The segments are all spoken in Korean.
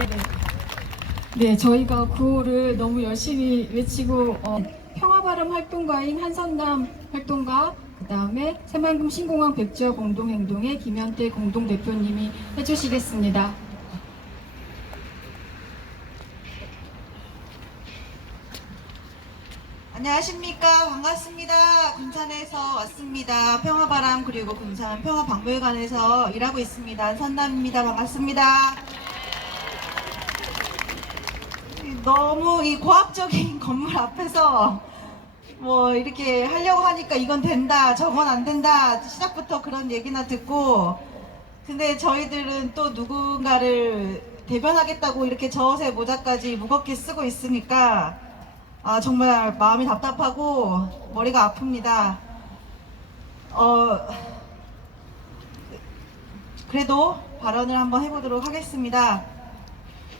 네네. 네, 저희가 구호를 너무 열심히 외치고 평화바람 활동가인 한선남 활동가, 그 다음에 새만금 신공항 백지화 공동행동의 김현태 공동대표님이 해주시겠습니다. 안녕하십니까. 반갑습니다. 군산에서 왔습니다. 평화바람 그리고 군산 평화박물관에서 일하고 있습니다. 선남입니다. 반갑습니다. 너무 이 고압적인 건물 앞에서 뭐 이렇게 하려고 하니까 이건 된다 저건 안 된다 시작부터 그런 얘기나 듣고, 근데 저희들은 또 누군가를 대변하겠다고 이렇게 저옷에 모자까지 무겁게 쓰고 있으니까 정말 마음이 답답하고 머리가 아픕니다. 그래도 발언을 한번 해보도록 하겠습니다.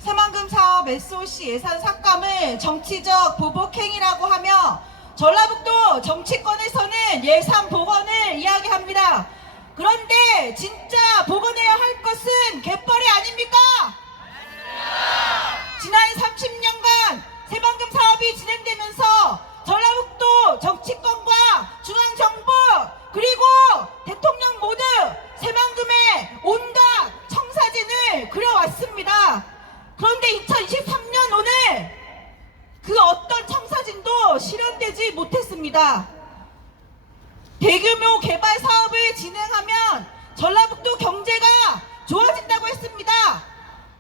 새만금 사업 SOC 예산 삭감을 정치적 보복행위라고 하며 전라북도 정치권에서는 예산 복원을 이야기합니다. 그런데 진짜 복원해야 할 것은 갯벌이 아닙니까? 지난 30년간 새만금 사업이 진행되면서 전라북도 정치권과 중앙정부 그리고 대통령 모두 새만금의 온갖 청사진을 그려왔습니다. 그런데 2023년 오늘 그 어떤 청사진도 실현되지 못했습니다. 대규모 개발 사업을 진행하면 전라북도 경제가 좋아진다고 했습니다.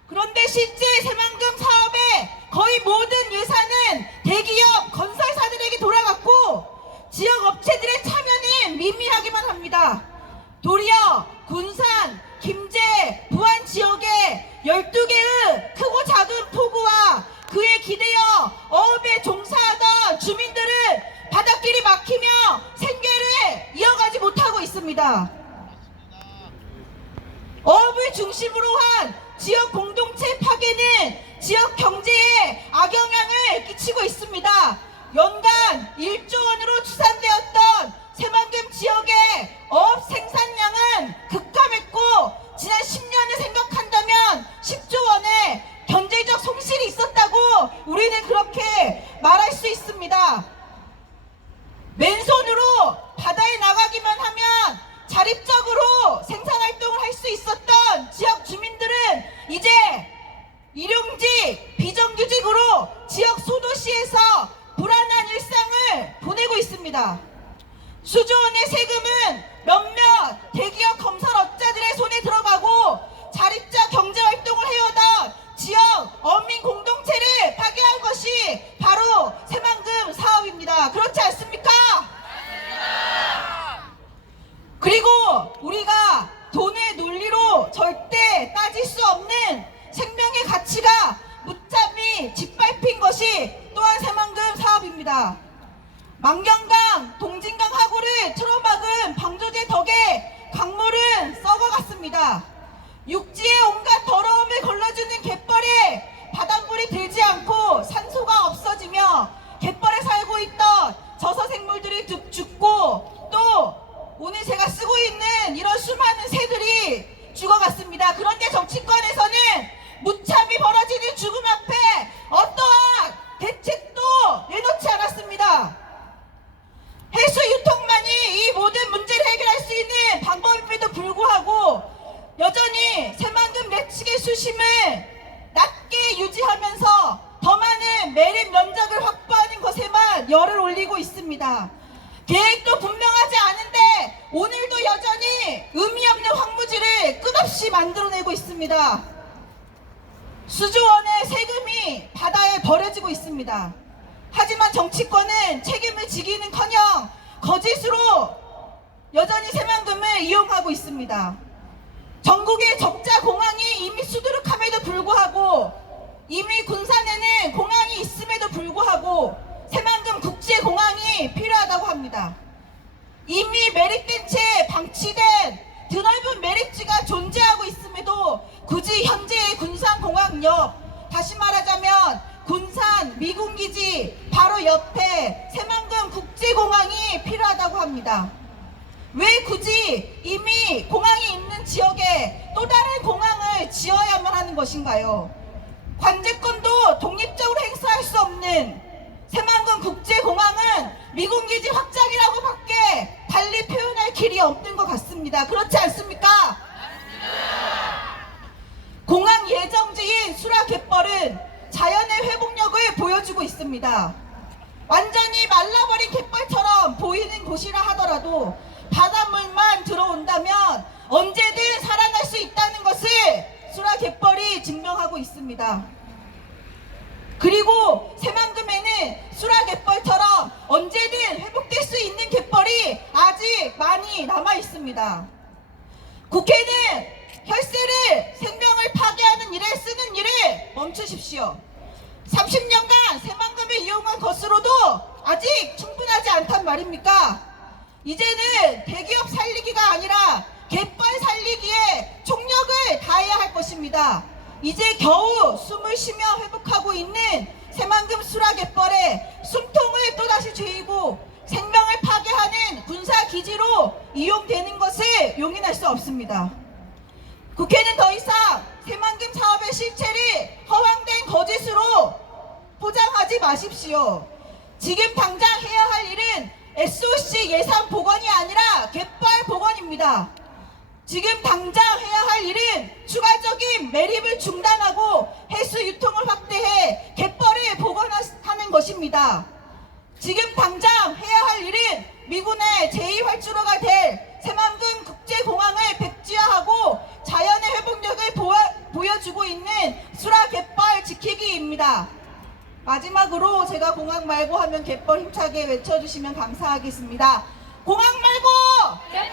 그런데 실제 새만금 사업의 거의 모든 예산은 대기업 건설사들에게 돌아갔고 지역 업체들의 참여는 미미하기만 합니다. 도리어 군산, 김제, 부안 지역의 12개의 크고 작은 포구와 그에 기대어 어업에 종사하던 주민들은 바닷길이 막히며 생계를 이어가지 못하고 있습니다. 어업을 중심으로 한 지역 공동체 파괴는 지역 경제에 악영향을 끼치고 있습니다. 연간 1조 원으로 추산되었던 새만금 지역의 어업 생산량은 급감했고 지난 10년을 생각한다면 10조 원의 경제적 손실이 있었다고 우리는 그렇게 말할 수 있습니다. 맨손으로 바다에 나가기만 하면 자립적으로 생산활동을 할 수 있었던 지역 주민들은 이제 일용직, 비정규직으로 지역 소도시에서 불안한 일상을 보내고 있습니다. 수조 원의 세금은 몇몇 대기업 건설업자들의 손에 들어가고 자립자 경제활동을 해오던 지역 어민 공동체를 파괴한 것이 바로 새만금 사업입니다. 그렇지 않습니까? 그리고 우리가 돈의 논리로 절대 따질 수 없는 생명의 가치가 무참히 짓밟힌 것이 또한 새만금 사업입니다. 만경강, 동진강 하구를 틀어막은 방조제 덕에 강물은 썩어갔습니다. 육지에 온갖 더러움을 걸러주는 갯벌에 바닷물이 들지 않고 산소가 없어지며 갯벌에 살고 있던 저서생물들이 죽고 또 오늘 제가 쓰고 있는 이런 수많은 새들이 죽어갔습니다. 그런데 정치권에서는 무참히 벌어지는 죽음 앞에 어떠한 대책도 내놓지 않았습니다. 해수 유통만이 이 모든 문제를 해결할 수 있는 방법임에도 불구하고 여전히 새만금 내측의 수심을 낮게 유지하면서 더 많은 매립 면적을 확보하는 것에만 열을 올리고 있습니다. 계획도 분명하지 않은데 오늘도 여전히 의미 없는 황무지를 끝없이 만들어내고 있습니다. 수조 원의 세금이 바다에 버려지고 있습니다. 하지만 정치권은 책임을 지기는커녕 거짓으로 여전히 새만금을 이용하고 있습니다. 전국에 적자 공항이 이미 수두룩함에도 불구하고 이미 군산에는 공항이 있음에도 불구하고 새만금 국제공항이 필요하다고 합니다. 이미 매립된 채 방치된 드넓은 매립지가 존재하고 있음에도 굳이 현재의 군산공항 옆, 다시 말하자면 군산 미군기지 바로 옆에 새만금 국제공항이 필요하다고 합니다. 왜 굳이 이미 공항이 있는 지역에 또 다른 공항을 지어야만 하는 것인가요? 관제권도 독립적으로 행사할 수 없는 새만금 국제공항은 미군기지 확장이라고 밖에 달리 표현할 길이 없는 것 같습니다. 그렇지 않습니까? 공항 예정지인 수라 갯벌은 자연의 회복력을 보여주고 있습니다. 완전히 말라버린 갯벌처럼 보이는 곳이라 하더라도 바닷물만 들어온다면 언제든 살아날 수 있다는 것을 수라 갯벌이 증명하고 있습니다. 그리고 새만금에는 수라 갯벌처럼 언제든 회복될 수 있는 갯벌이 아직 많이 남아 있습니다. 국회는 혈세를 생명을 파괴하는 일에 쓰는 일을 멈추십시오. 30년간 새만금을 이용한 것으로도 아직 충분하지 않단 말입니까? 이제는 대기업 살리기가 아니라 갯벌 살리기에 총력을 다해야 할 것입니다. 이제 겨우 숨을 쉬며 회복하고 있는 새만금 수라 갯벌에 숨통을 또다시 쥐고 생명을 파괴하는 군사기지로 이용되는 것을 용인할 수 없습니다. 국회는 더 이상 새만금 사업의 실체를 허황된 거짓으로 포장하지 마십시오. 지금 당장 해야 할 일은 SOC 예산 복원이 아니라 갯벌 복원입니다. 지금 당장 해야 할 일은 추가적인 매립을 중단하고 해수 유통을 확대해 갯벌을 복원하는 것입니다. 지금 당장 해야 할 일은 미군의 제2활주로가 될 새만금 국제공항을 백지화하고 자연의 회복력을 보여주고 있는 수라 갯벌 지키기입니다. 마지막으로 제가 공항 말고 하면 갯벌 힘차게 외쳐주시면 감사하겠습니다. 공항 말고! 갯벌!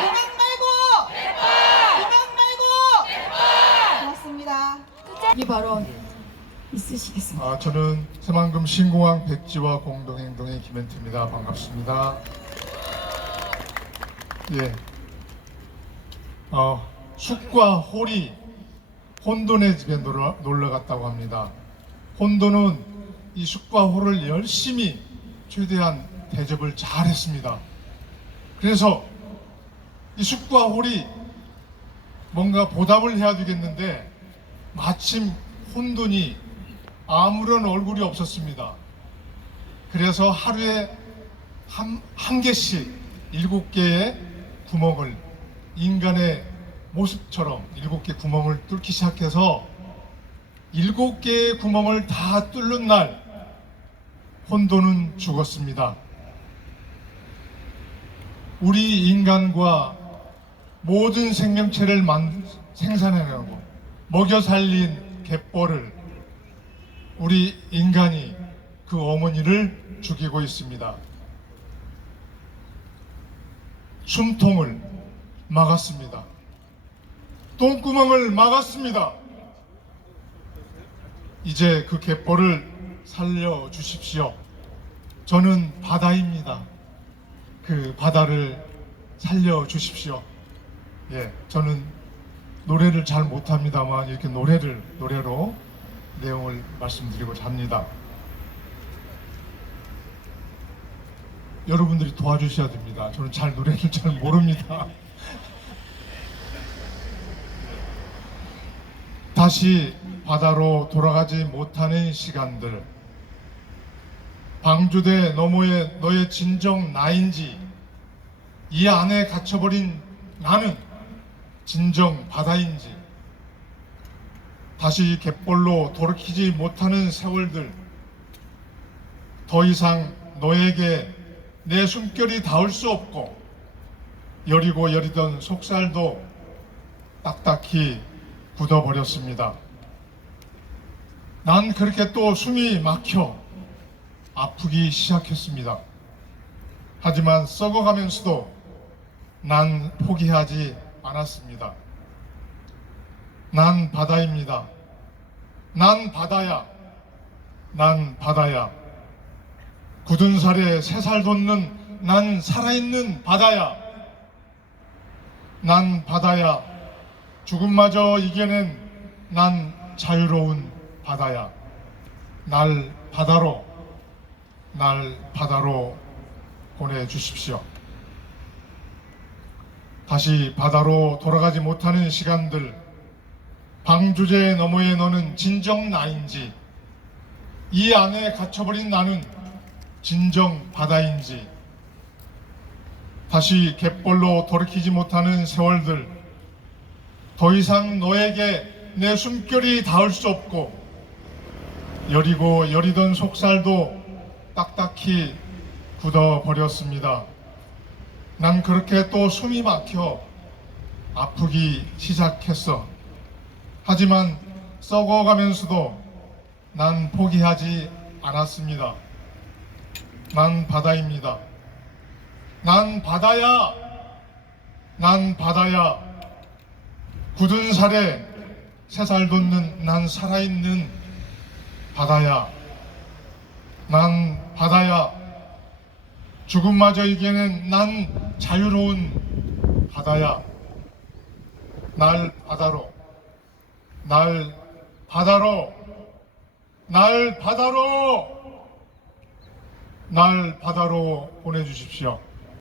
공항 말고! 갯벌! 공항 말고! 갯벌! 고맙습니다. 이 발언 있으시겠습니까? 저는 새만금 신공항 백지화 공동행동의 김현태입니다. 반갑습니다. 예. 숙과 홀이 혼돈의 집에 놀러 갔다고 합니다. 혼돈은 이 숙과 홀을 열심히 최대한 대접을 잘 했습니다. 그래서 이 숙과 홀이 뭔가 보답을 해야 되겠는데 마침 혼돈이 아무런 얼굴이 없었습니다. 그래서 하루에 한 개씩 7개의 구멍을 인간의 모습처럼 7개 구멍을 뚫기 시작해서 7개의 구멍을 다 뚫는 날 혼돈은 죽었습니다. 우리 인간과 모든 생명체를 생산해내고 먹여 살린 갯벌을 우리 인간이 그 어머니를 죽이고 있습니다. 숨통을 막았습니다. 똥구멍을 막았습니다. 이제 그 갯벌을 살려주십시오. 저는 바다입니다. 그 바다를 살려주십시오. 예, 저는 노래를 잘 못합니다만 이렇게 노래로 내용을 말씀드리고자 합니다. 여러분들이 도와주셔야 됩니다. 저는 노래를 잘 모릅니다. 다시 바다로 돌아가지 못하는 시간들, 방주대 너머에 너의 진정 나인지, 이 안에 갇혀버린 나는 진정 바다인지, 다시 갯벌로 돌이키지 못하는 세월들, 더 이상 너에게 내 숨결이 닿을 수 없고 여리고 여리던 속살도 딱딱히 굳어버렸습니다. 난 그렇게 또 숨이 막혀 아프기 시작했습니다. 하지만 썩어가면서도 난 포기하지 않았습니다. 난 바다입니다. 난 바다야. 난 바다야. 굳은 살에 새살 돋는 난 살아있는 바다야. 난 바다야. 죽음마저 이겨낸 난 자유로운 바다야. 날 바다로 보내주십시오. 다시 바다로 돌아가지 못하는 시간들, 방주제 너머의 너는 진정 나인지, 이 안에 갇혀버린 나는 진정 바다인지, 다시 갯벌로 돌이키지 못하는 세월들, 더 이상 너에게 내 숨결이 닿을 수 없고, 여리고 여리던 속살도 딱딱히 굳어버렸습니다. 난 그렇게 또 숨이 막혀 아프기 시작했어. 하지만 썩어가면서도 난 포기하지 않았습니다. 난 바다입니다. 난 바다야. 난 바다야. 굳은 살에 새살 돋는 난 살아있는 바다야. 난 바다야. 죽음마저 이겨낸 난 자유로운 바다야. 날 바다로, 날 바다로, 날 바다로, 날 바다로 보내주십시오.